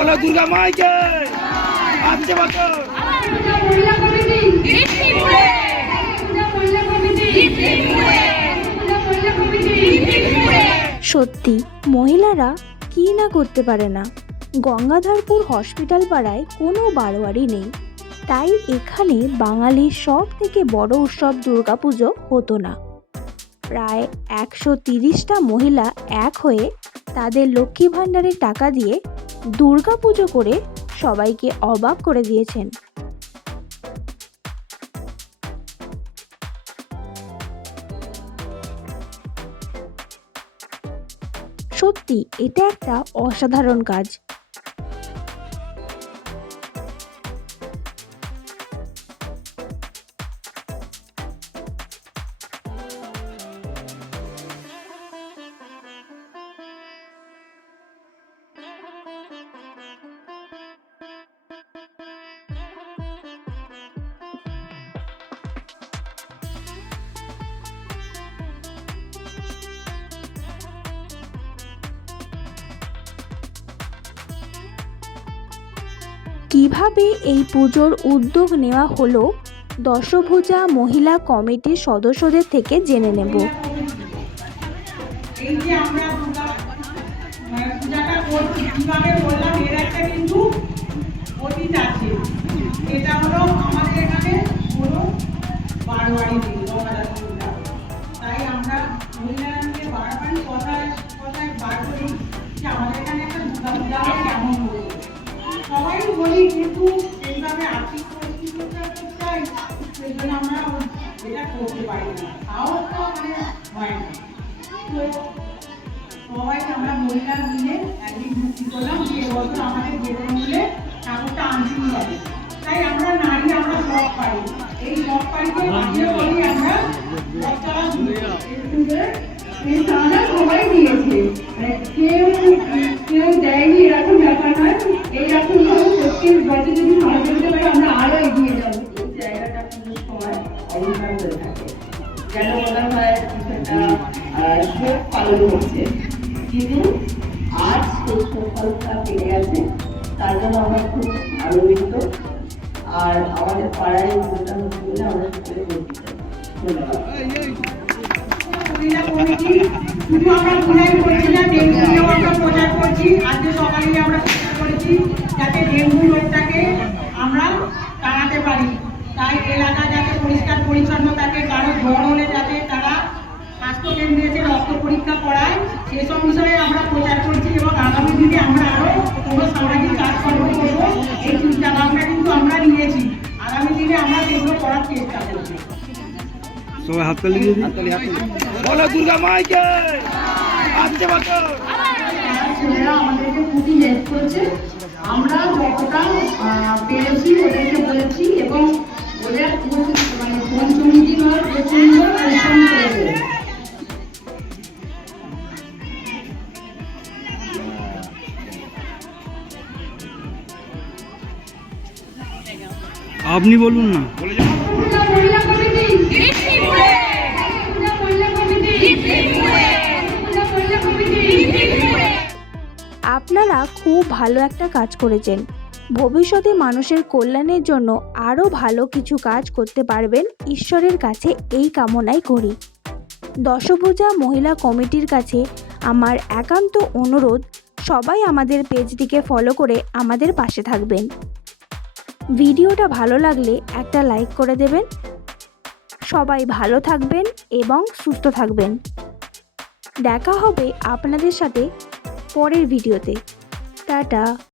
বলো দুর্গা মাইকে আসছে বছর। সত্যি মহিলারা কি না করতে পারে না। গঙ্গাধরপুর হসপিটাল পাড়ায় কোনো বারোয়ারি নেই, তাই এখানে বাঙালির সব থেকে বড় উৎসব দুর্গাপুজো হতো না। প্রায় 130টা মহিলা এক হয়ে তাদের লক্ষ্মী ভাণ্ডারের টাকা দিয়ে দুর্গাপুজো করে সবাইকে অবাক করে দিয়েছেন। সত্যি এটা একটা অসাধারণ কাজ। কিভাবে এই পুজোর উদ্যোগ নেওয়া হলো দশভুজা মহিলা কমিটির সদস্যদের থেকে জেনে নেব। এই যে আমরা পূজাটা করছি কিভাবে বললাম, এর একটা কিন্তু অতীত আছে। এটা হলো আমাদের এখানে কোনো বারোয়ারি নেই, তাই আমরা মহিলারা মিলে বারবার কথায় কথায় বার করি যে আমাদের এখানে একটা দুর্গা পূজা হয়, কেমন করবো। সবাই বলি কিন্তু সেইভাবে আর্থিক পরিস্থিতিটা চাই, সেই জন্য আমরা এটা করতে পারি না, তাও তো মানে হয় না। তো সবাই আমরা মহিলা মিলে একদিন যুক্তি করলাম যে এবছর আমাদের বেদের মূলে ঠাকুরটা আনতেই হবে। তাই আমরা নারী আমরা সব পারি, এই সব পারিকে বাঁচিয়ে বলি আমরা সবাই দিয়েছে, কেউ কেউ দেয়নি এরকম ব্যাপার নয়। এইরকম ভাবে প্রত্যেক বছর যদি সহযোগিতা পাই আমরা আরো এগিয়ে যাবো। এই জায়গাটা পুজোর সময় অভিমান হয়ে থাকে, যেন মনে হয় একটা শোক পালন হচ্ছে, কিন্তু আজ সেই শোকটা পেয়ে গেছে, তার জন্য আমরা খুব আনন্দিত। আর আমাদের পাড়ায় এই পুজোটা হচ্ছে বলে আমরা সকলে গর্বিত। ধন্যবাদ। মহিলা কমিটি শুধু আমরা মহিলাই করছি না, ডেঙ্গু নিয়েও আমরা প্রচার করছি। আজকে সকালেই আমরা চেষ্টা করেছি যাতে ডেঙ্গু রোগটাকে আমরা তাড়াতে পারি। তাই এলাকা যাতে পরিষ্কার পরিচ্ছন্ন থাকে, কারো জ্বর হলে যাতে তারা স্বাস্থ্যকেন্দ্রে এসে রক্ত পরীক্ষা করায়, সেসব বিষয়ে আমরা প্রচার করছি। এবং আগামী দিনে আমরা আরো কোনো সামাজিক কাজকর্ম করবো, এই চিন্তা ভাবনা কিন্তু আমরা নিয়েছি। আগামী দিনে আমরা সেগুলো করার চেষ্টা করছি। সবাই হাততালি দিয়ে দিন। বলো দুর্গা মাইকে আসছে বছর। ছেলেরা আমাদেরকে খুবই হেল্প করেছে, আমরা যতটা পেরেছি ওদেরকে বলেছি, এবং ওদের মানে পঞ্চমী দিন প্রচন্ড পরিশ্রম করেছে। আপনি বলুন না। আপনারা খুব ভালো একটা কাজ করেছেন। ভবিষ্যতে মানুষের কল্যাণের জন্য আরও ভালো কিছু কাজ করতে পারবেন, ঈশ্বরের কাছে এই কামনাই করি। দশভুজা মহিলা কমিটির কাছে আমার একান্ত অনুরোধ, সবাই আমাদের পেজটিকে ফলো করে আমাদের পাশে থাকবেন। ভিডিওটা ভালো লাগলে একটা লাইক করে দেবেন। সবাই ভালো থাকবেন এবং সুস্থ থাকবেন। দেখা হবে আপনাদের সাথে পরের ভিডিওতে। টাটা।